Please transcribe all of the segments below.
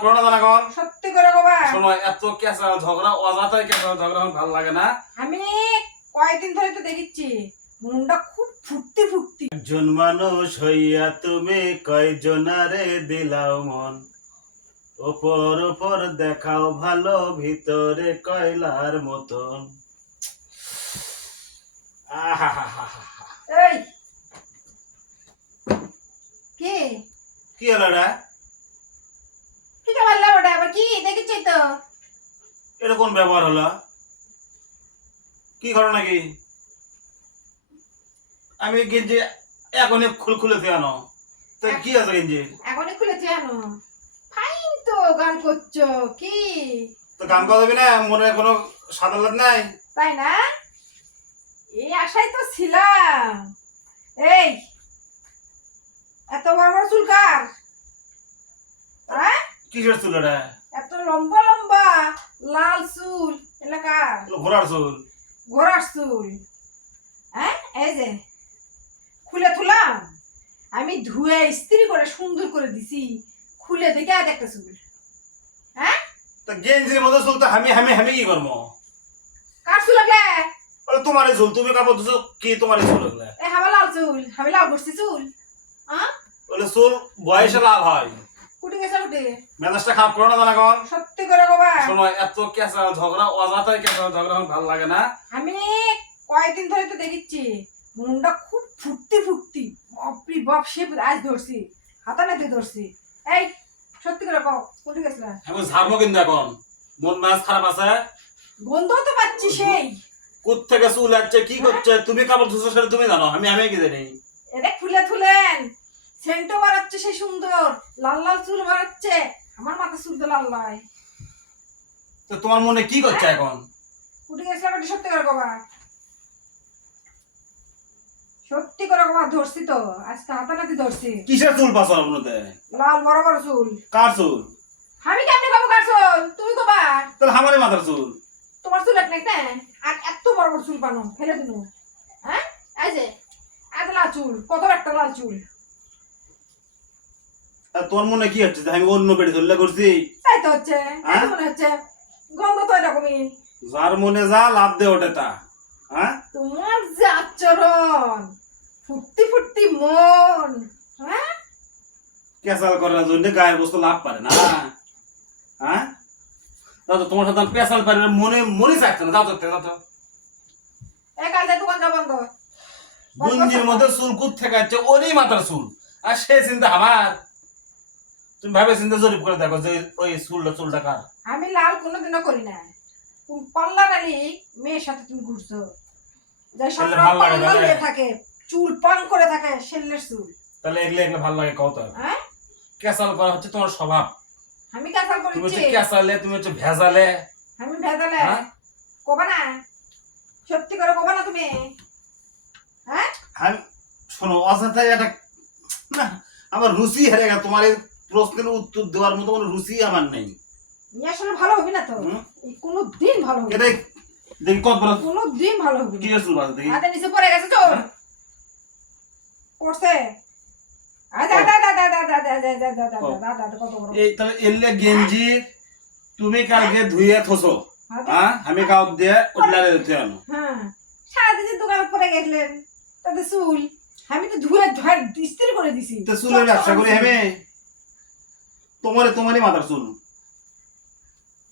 Corona জানা কর সত্যি করে বাবা সময় এত কেঁচা ঝগড়া অজাতাই কেঁচা ঝগড়া ভালো লাগে না। আমি কয়েকদিন ধরে তো দেখিচ্ছি মনটা খুব ফুর্তি ফুর্তি। একজন মানুষ হইয়া তুমি কয়জনারে দিলাও মন, ওপর ওপর দেখাও ভালো ভিতরে কয়লার মতন। এই কে কি হলো রে? ঠিক আছে ওটা আবার কি দেখিচ্ছি তো। এটা কোন ব্যবহার হলো? কি করো নাকি? আমি গেঞ্জি এখনই খুলেছি আনো তো কি আছে গেঞ্জি? এখনই খুলেছি আনো ফাইন তো গান করছো কি? তো গান করবি না, মনে কোনো সাদালাত নাই? তাই না, এই আশাই তো ছিলাম। এই এত বড় বড় চুল কার? হ্যাঁ কিসের চুল রে? এত লম্বা লম্বা লাল চুল এলাকার? ঘোড়ার চুল। ঘোড়ার চুল? হ্যাঁ এই যে খুলে থুলাম আমি, ধুয়ে ইস্ত্রি করে সুন্দর করে দিছি, খুলে দেখে আজ একটা চুল। হ্যাঁ তা গেঞ্জির মধ্যে চুল তো আমি আমি আমি কি করবো? কার চুল লাগে? বলে তোমারই চুল, তুমি কাপড় ধুছো কি তোমারই চুল লাগলে? এ হাবা লাল চুল, আমি লাল করছি চুল। হ্যাঁ বলে চুল বয়সে লাল হয়। কুটি গেছে উঠে মেজাজটা খারাপ করো না জানা কর সত্যি করে বাবা। সময় এত কেঁচা ঝগড়া অজাতাই কেঁচা ঝগড়া ভালো লাগে না। আমি কয়েকদিন ধরে তো দেখিচ্ছি মনটা খুব ফুর্তি ফুর্তি। বাপরি বাপ সে আজ ধরছি, হাতানাতে ধরছি। এই সত্যি করে কও কুটি গেছিলা? আমি ঝাড়বো কিন্তু এখন, মন মেজাজ খারাপ আছে। গন্ধ তো পাচ্ছি সেই। কোথ থেকে চুল আসছে কি করছে, তুমি কাপড় ধুছো সেটা তুমি জানো, আমি আমি কি জানি? এটা খুলে থুলেন, সেন্টও বাড়াচ্ছে সে সুন্দর, লাল লাল চুল বাড়াচ্ছে। আমার মাথা চুল তো লাল নয়। তো তোমার মনে কি করছে এখন? কুটি গেছিলাম এটা সত্যি করে কবা। সত্যি করে কবা ধরছি তো, আজকে হাতানাতে ধরছি। কিসের চুল পাছো আপনাদের? লাল বড় বড় চুল। কার চুল? আমি কেমনে কব কার চুল? তুমি কবা। তাহলে আমারই মাথার চুল। তোমার চুল এক নাকি? আর এত বড় বড় চুল পানো ফেলে দিনু। হ্যাঁ এই যে এত লাল চুল, কত একটা লাল চুল। আর তোমার মনে কি হচ্ছে যে আমি অন্য পেটে চলে করছি? তাই তো হচ্ছে, তাই তো মনে হচ্ছে। গন্ধ তো এরকমই। যার মনে যা লাভ দে ওঠে তা। হ্যাঁ তোমার যে আচরণ, ফুর্তি ফুর্তি মন। হ্যাঁ কেঁচাল করার জন্য গায়ের বস্তু লাভ পারে না। হ্যাঁ দাও তো, তোমার সাথে পেঁচাল পারে না, মনে মনে চাইছে না। যাও তো যাও তো। এই কাল যায় দোকানটা বন্ধ। গুঞ্জির মধ্যে চুল কুত থেকে আছে ওরই মাথার চুল, আর সে চিন্তা আমার। তুমি ভাবে চিন্তা জরিপ করে দেখো যে ওই চুলটা কার। আমি লাল কোনোদিনও করি না। পাল্লার আলী মেয়ের সাথে তুমি ঘুরছো, যে সব ছেলের ভালো লাগে পাল্লা তাহলে? নিয়ে থাকে, চুল পান করে থাকে, ছেলের চুল। তাহলে এগুলো এগুলো ভালো লাগে কত? হ্যাঁ কেঁচাল করা হচ্ছে তোমার স্বভাব। আমি কাঁচাল তুমি করেছি? হচ্ছে কেঁচালে, তুমি হচ্ছে ভেজালে। আমি ভেজালে হ্যাঁ? কবা না? সত্যি করে কবা না তুমি? হ্যাঁ আমি শোনো, অযথাই একটা না, আমার রুচি হেরে গেছে। তোমার এই প্রশ্নের উত্তর দেওয়ার মতো কোনো রুচি আমার নেই। নিয়ে আসলে ভালো হবে না তো। হুম? কোনো দিন ভালো হবে না। এটাই দেখি কত বড় কোনো দিন ভালো হবে কি না। চুল আছে দেখি। হাতে নিচে পড়ে গেছে তো হ্যাঁ? পড়ছে। আদা আদা আদা আদা আদা আদা আদা আদা আদা আদা আদা কত বড়। এই তাহলে এলে গেঞ্জি তুমি কালকে ধুইয়ে থসো। হাতে- হ্যাঁ আমি কাউ দিয়ে উঠলারে দিতে আনো। হ্যাঁ সারাদিন দোকানে পরে গেছিলেন, তাতে চুল আমি তো ধুয়ে ধর ইস্ত্রি করে দিছি। তো চুলের ব্যবসা করি আমি? তোমারই মাথার চুল।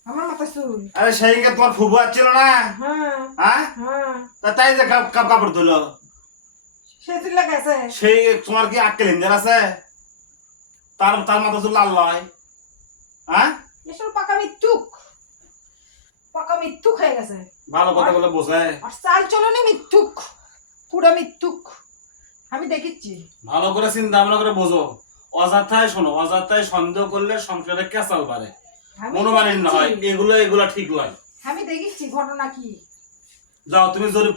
আমার মাথা চুল। আরে সেইকে তোমার ফুবু আসছিল না? হ্যাঁ হ্যাঁ হ্যাঁ তা তাই যে কাপড় ধুলো, সে চুল লাগাইছে। সেই তোমার কি আক্কেল ইঞ্জার আছে? তার তার মাথা চুল লাল নয়। হ্যাঁ এসব পাকা মিথ্যুক, পাকা মিথ্যুক হয়ে গেছে। ভালো কথা বলে বোঝায়। আর চাল চলনে মিথ্যুক, পুরো মিথ্যুক। আমি দেখিচ্ছি। ভালো করে চিন্তা ভাবনা করে বোঝো। অযথায় শোনো, অযথায় সন্দেহ করলে সংসারে কেঁচাল পারে, আমি মনোমালিন্য হয়। দেখিচ্ছি। এগুলো ঠিক নয়। আমি দেখিচ্ছি ঘটনা কি। যাও তুমি জরিপ